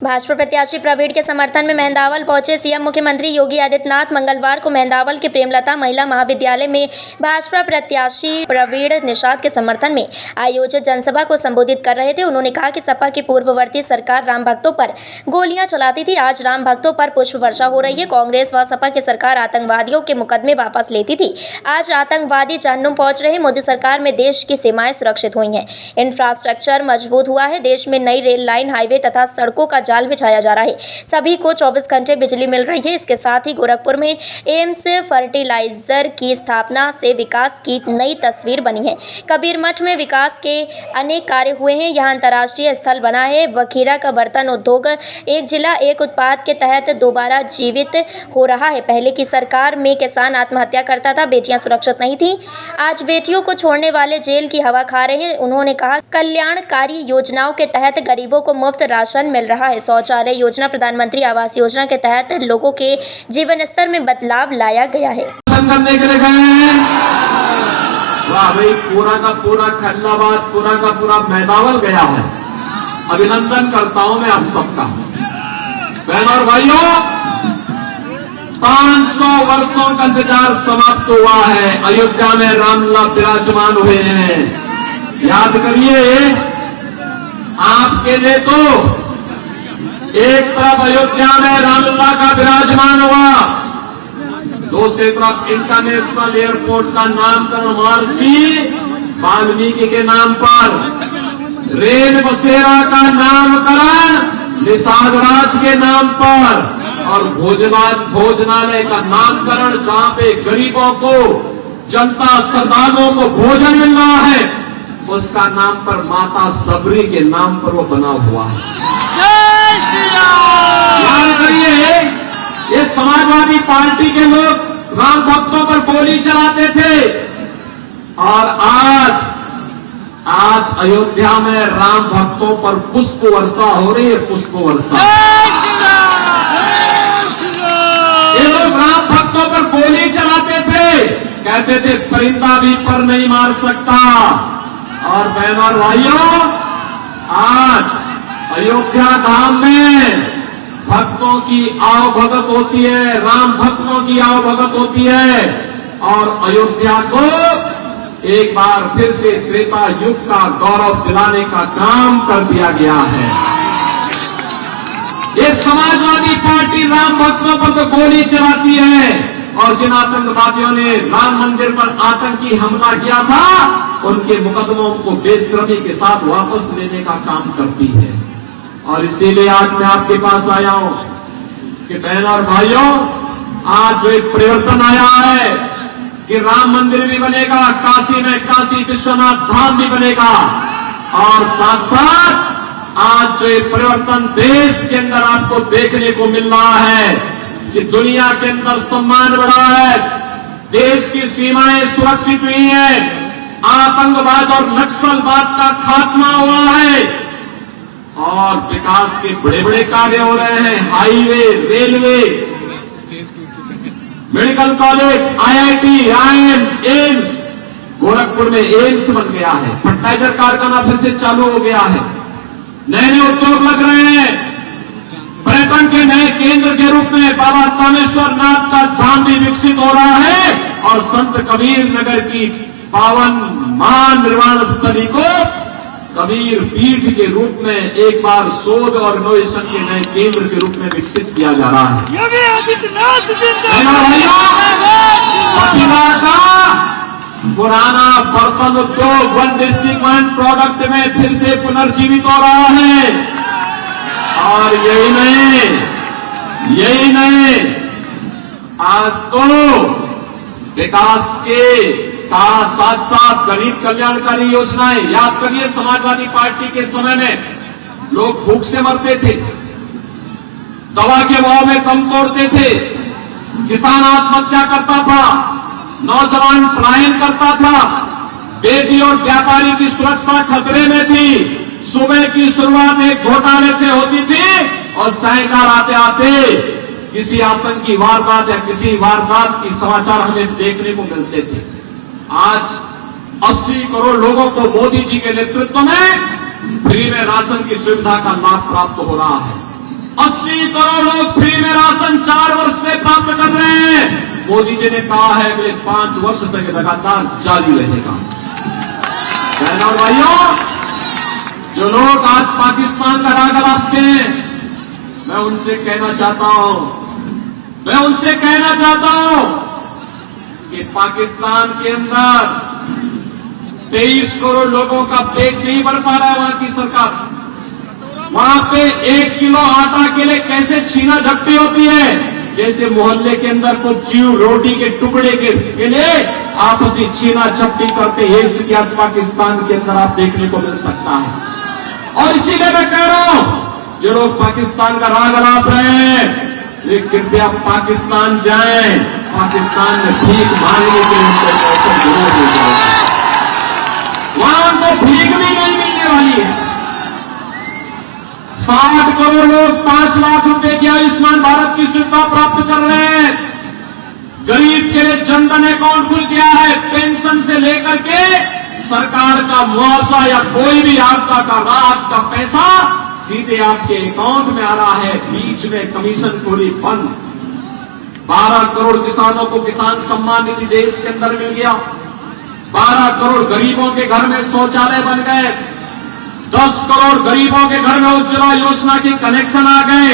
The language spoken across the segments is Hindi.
भाजपा प्रत्याशी प्रवीण के समर्थन में मेहंदावल पहुंचे सीएम मुख्यमंत्री योगी आदित्यनाथ। मंगलवार को मेहंदावल के प्रेमलता महिला महाविद्यालय में भाजपा प्रत्याशी प्रवीण निषाद के समर्थन में आयोजित जनसभा को संबोधित कर रहे थे। उन्होंने कहा कि सपा की पूर्ववर्ती सरकार राम भक्तों पर गोलियां चलाती थी, आज राम भक्तों पर पुष्प वर्षा हो रही है। कांग्रेस व सपा की सरकार आतंकवादियों के मुकदमे वापस लेती थी, आज आतंकवादी जहन्नुम पहुंच रहे। मोदी सरकार में देश की सीमाएं सुरक्षित हुई हैं, इंफ्रास्ट्रक्चर मजबूत हुआ है, देश में नई रेल लाइन, हाईवे तथा सड़कों का जाल बिछाया जा रहा है, सभी को 24 घंटे बिजली मिल रही है। इसके साथ ही गोरखपुर में एम्स फर्टिलाइजर की स्थापना से विकास की नई तस्वीर बनी है। कबीर मठ में विकास के अनेक कार्य हुए हैं, यहाँ अंतर्राष्ट्रीय स्थल बना है। बखीरा का बर्तन उद्योग एक जिला एक उत्पाद के तहत दोबारा जीवित हो रहा है। पहले की सरकार में किसान आत्महत्या करता था, बेटियां सुरक्षित नहीं थी, आज बेटियों को छोड़ने वाले जेल की हवा खा रहे हैं। उन्होंने कहा कल्याणकारी योजनाओं के तहत गरीबों को मुफ्त राशन मिल रहा है। शौचालय योजना, प्रधानमंत्री आवास योजना के तहत लोगों के जीवन स्तर में बदलाव लाया गया है। वाह भाई, पूरा का पूरा खल्लाबाद, पूरा का पूरा मेहंदावल गया है। अभिनंदन करता हूं मैं आप सबका। बहनों और भाइयों, 500 वर्षों का इंतजार समाप्त हुआ है। अयोध्या में रामलला विराजमान हुए हैं। याद करिए, आपके लिए तो एक तरफ अयोध्या में रामलला का विराजमान हुआ, दूसरी तरफ इंटरनेशनल एयरपोर्ट का नामकरण महर्षि वाल्मीकि के नाम पर, रेल बसेरा का नामकरण निषाद के नाम पर, और भोजनालय का नामकरण जहां पे गरीबों को, जनता श्रद्धालुओं को भोजन मिल रहा है, उसका नाम पर माता सबरी के नाम पर वो बना हुआ है। याद करिए, ये समाजवादी पार्टी के लोग राम भक्तों पर गोली चलाते थे, और आज अयोध्या में राम भक्तों पर पुष्प वर्षा हो रही है। पुष्प वर्षा, ये लोग राम भक्तों पर गोली चलाते थे, कहते थे परिंदा भी पर नहीं मार सकता। और बहनों और भाइयों, आज अयोध्या धाम में भक्तों की आवभगत होती है, राम भक्तों की आवभगत होती है, और अयोध्या को एक बार फिर से त्रेता युग का गौरव दिलाने का काम कर दिया गया है। ये समाजवादी पार्टी राम भक्तों पर तो गोली चलाती है, और जिन आतंकवादियों ने राम मंदिर पर आतंकी हमला किया था, उनके मुकदमों को बेशर्मी के साथ वापस लेने का काम करती है। और इसीलिए आज मैं आपके पास आया हूं कि बहनों और भाइयों, आज जो एक परिवर्तन आया है कि राम मंदिर भी बनेगा, काशी में काशी विश्वनाथ धाम भी बनेगा, और साथ साथ आज जो एक परिवर्तन देश के अंदर आपको देखने को मिल रहा है कि दुनिया के अंदर सम्मान बढ़ा है, देश की सीमाएं सुरक्षित हुई हैं, आतंकवाद और नक्सलवाद का खात्मा हुआ है, और विकास के बड़े बड़े कार्य हो रहे हैं। Highway, railway, medical college, IIT, IIM, AIIMS, Gorakhpur में एम्स बन गया है, फर्टिलाइजर कारखाना फिर से चालू हो गया है, नए नए उद्योग लग रहे हैं, पर्यटन के नए केंद्र के रूप में बाबा कामेश्वर नाथ का धाम भी विकसित हो रहा है, और संत कबीर नगर की पावन महानिर्वाण स्थली को कबीर पीठ के रूप में एक बार शोध और इनोवेशन के नए केंद्र के रूप में विकसित किया जा रहा है। का पुराना बर्तन उद्योग वन डिस्ट्रिक्ट वन प्रोडक्ट में फिर से पुनर्जीवित हो रहा है। और यही नहीं, आज तो विकास के साथ साथ गरीब कल्याणकारी योजनाएं। याद करिए, समाजवादी पार्टी के समय में लोग भूख से मरते थे, दवा के भाव में कम तोड़ते थे, किसान आत्महत्या करता था, नौजवान पलायन करता था, बेटी और व्यापारी की सुरक्षा खतरे में थी, सुबह की शुरुआत एक घोटाले से होती थी, और सायंकाल आते आते किसी आतंकी वारदात या किसी वारदात की समाचार हमें देखने को मिलते थे। आज 80 करोड़ लोगों को मोदी जी के नेतृत्व में फ्री में राशन की सुविधा का लाभ प्राप्त हो रहा है। 80 करोड़ लोग फ्री में राशन 4 वर्ष से प्राप्त कर रहे हैं। मोदी जी ने कहा है अगले 5 वर्ष तक लगातार जारी रहेगा। बहनों और भाइयों, जो लोग आज पाकिस्तान का राग अलापते हैं, मैं उनसे कहना चाहता हूं कि पाकिस्तान के अंदर 23 करोड़ लोगों का पेट नहीं भर पा रहा है वहां की सरकार। वहां पे 1 किलो आटा के लिए कैसे छीना झपटी होती है, जैसे मोहल्ले के अंदर कुछ जीव रोटी के टुकड़े के लिए आपसी छीना झपटी करते, ये स्थिति आज पाकिस्तान के अंदर आप देखने को मिल सकता है। और इसीलिए मैं कह रहा हूं, जो लोग पाकिस्तान का राग अलाप रहे हैं, वे कृपया पाकिस्तान जाएं। पाकिस्तान में भीख मांगने के लिए उनको अवसर जरूर हो जाएगा। वहां उनको भीख भी नहीं मिलने वाली है। 60 करोड़ लोग 5 लाख रुपए की आयुष्मान भारत की सुविधा प्राप्त कर रहे हैं। गरीब के लिए जनधन अकाउंट खुल गया है। पेंशन से लेकर के सरकार का मुआवजा या कोई भी आपदा का राहत का पैसा सीधे आपके अकाउंट में आ रहा है। बीच में कमीशन खोरी बंद। 12 करोड़ किसानों को किसान सम्मान निधि देश के अंदर मिल गया। 12 करोड़ गरीबों के घर में शौचालय बन गए। 10 करोड़ गरीबों के घर में उज्ज्वला योजना के कनेक्शन आ गए।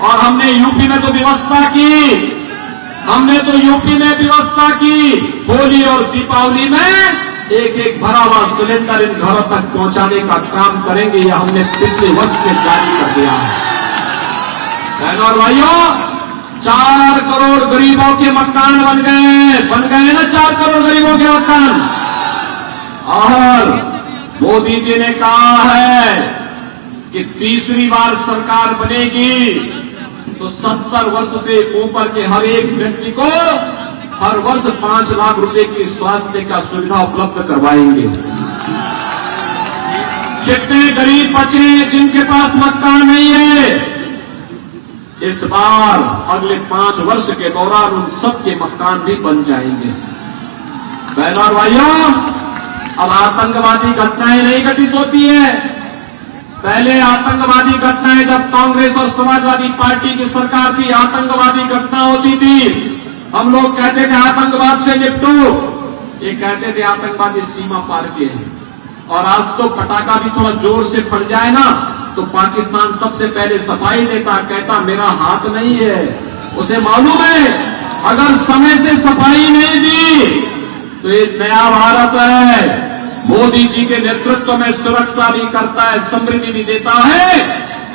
और हमने यूपी में तो व्यवस्था की होली और दीपावली में एक भरा हुआ सिलेंडर इन घरों तक पहुंचाने का काम करेंगे। यह हमने पिछले वर्ष में जारी कर दिया है। बहनों और भाइयों, 4 करोड़ गरीबों के मकान बन गए ना 4 करोड़ गरीबों के मकान। और मोदी जी ने कहा है कि तीसरी बार सरकार बनेगी तो 70 वर्ष से ऊपर के हर एक व्यक्ति को हर वर्ष 5 लाख रुपए की स्वास्थ्य का सुविधा उपलब्ध करवाएंगे। कितने गरीब बचे हैं जिनके पास मकान नहीं है, इस बार अगले 5 वर्ष के दौरान उन सबके मकान भी बन जाएंगे। बहनों और भाइयों, अब आतंकवादी घटनाएं नहीं घटित होती है। पहले आतंकवादी घटनाएं जब कांग्रेस और समाजवादी पार्टी की सरकार थी, आतंकवादी घटना होती थी, हम लोग कहते थे आतंकवाद से निपटो। ये कहते थे आतंकवादी सीमा पार के हैं। और आज तो पटाखा भी थोड़ा जोर से फट जाए ना तो पाकिस्तान सबसे पहले सफाई देता, कहता मेरा हाथ नहीं है। उसे मालूम है अगर समय से सफाई नहीं दी तो ये नया भारत है। मोदी जी के नेतृत्व में सुरक्षा भी करता है, समृद्धि भी देता है।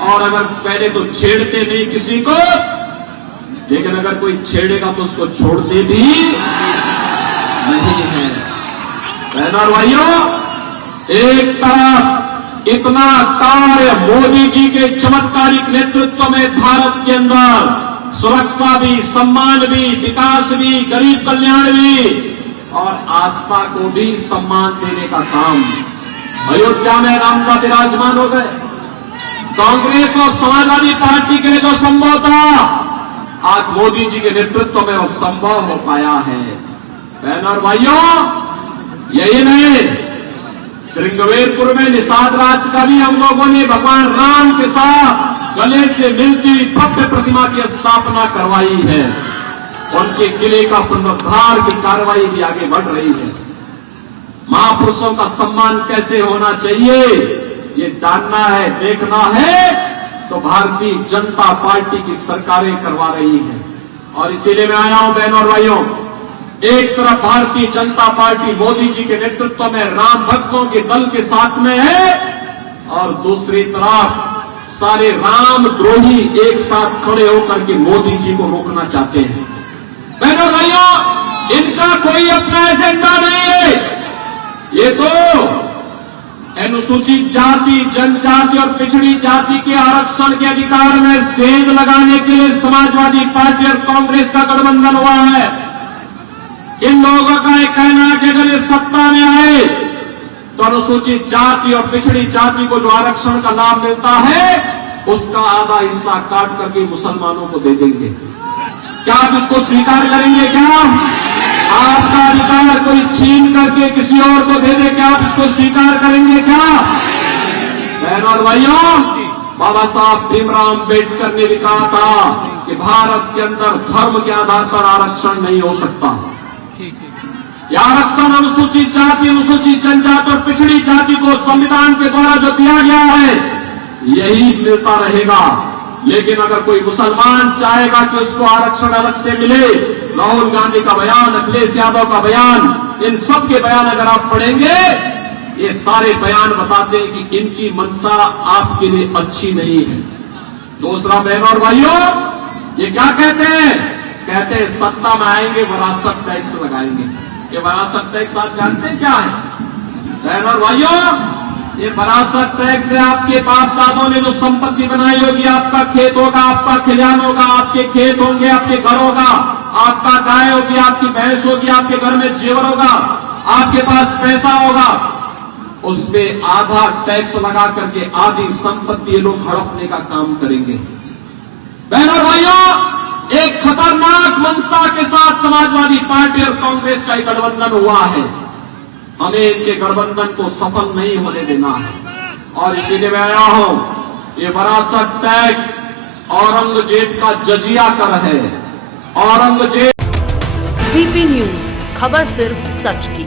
और अगर पहले तो छेड़ते नहीं किसी को, लेकिन अगर कोई छेड़ेगा तो उसको छोड़ते भी नहीं है। बहनों और भाइयों, एक तरफ इतना कार्य मोदी जी के चमत्कारिक नेतृत्व में भारत के अंदर सुरक्षा भी, सम्मान भी, विकास भी, गरीब कल्याण भी और आस्था को भी सम्मान देने का काम अयोध्या में राम का विराजमान हो गए। कांग्रेस और समाजवादी पार्टी के लिए जो संभव था, आज मोदी जी के नेतृत्व में वह संभव हो पाया है। बहनों और भाइयों, यही नहीं, श्रृंगवेरपुर में निषाद राज का भी हम लोगों ने भगवान राम के साथ गले से मिलती भव्य प्रतिमा की स्थापना करवाई है। उनके किले का पुनरुद्धार की कार्रवाई भी आगे बढ़ रही है। महापुरुषों का सम्मान कैसे होना चाहिए ये जानना है, देखना है तो भारतीय जनता पार्टी की सरकारें करवा रही है। और इसीलिए मैं आया हूं बहनों और भाइयों, एक तरफ भारतीय जनता पार्टी मोदी जी के नेतृत्व में राम भक्तों के दल के साथ में है और दूसरी तरफ सारे राम द्रोही एक साथ खड़े होकर के मोदी जी को रोकना चाहते हैं। बहनों और भाइयों, इनका कोई अपना एजेंडा नहीं है। ये तो अनुसूचित जाति, जनजाति और पिछड़ी जाति के आरक्षण के अधिकार में सेंध लगाने के लिए समाजवादी पार्टी और कांग्रेस का गठबंधन हुआ है। इन लोगों का यह कहना है कि अगर ये सत्ता में आए तो अनुसूचित जाति और पिछड़ी जाति को जो आरक्षण का लाभ मिलता है उसका आधा हिस्सा काट करके मुसलमानों को दे देंगे। क्या आप इसको स्वीकार करेंगे? क्या आपका अधिकार कोई छीन करके किसी और को दे दे, क्या आप इसको स्वीकार करेंगे? क्या बहनों और भाइयों, बाबा साहब भीमराव अम्बेडकर ने भी कहा था कि भारत के अंदर धर्म के आधार पर आरक्षण नहीं हो सकता। यह आरक्षण अनुसूचित जाति, अनुसूचित जनजाति और पिछड़ी जाति को संविधान के द्वारा जो दिया गया है यही मिलता रहेगा। लेकिन अगर कोई मुसलमान चाहेगा कि उसको आरक्षण अलग से मिले, राहुल गांधी का बयान, अखिलेश यादव का बयान, इन सब के बयान अगर आप पढ़ेंगे, ये सारे बयान बताते हैं कि इनकी मंशा आपके लिए अच्छी नहीं है। दूसरा, बहनों और भाइयों, ये क्या कहते हैं? कहते हैं सत्ता में आएंगे विरासत टैक्स लगाएंगे। ये विरासत टैक्स आप जानते हैं क्या है? बहनों और भाइयों, ये विरासत टैक्स से आपके बाप दादों ने जो संपत्ति बनाई होगी, आपका खेत होगा, आपका खलिहान होगा, आपके खेत होंगे, आपके घर होगा, आपका गाय होगी, आपकी भैंस होगी, आपके घर में जेवर होगा, आपके पास पैसा होगा, उसमें आधा टैक्स लगा करके आधी संपत्ति ये लोग हड़पने का काम करेंगे। बहनों और भाइयों, एक खतरनाक मंशा के साथ समाजवादी पार्टी और कांग्रेस का एक गठबंधन हुआ है। हमें इनके गठबंधन को सफल नहीं होने देना है और इसीलिए मैं आया हूं। ये विरासत टैक्स औरंगजेब का जजिया कर है। औरंगजेब। वीपी न्यूज, खबर सिर्फ सच की।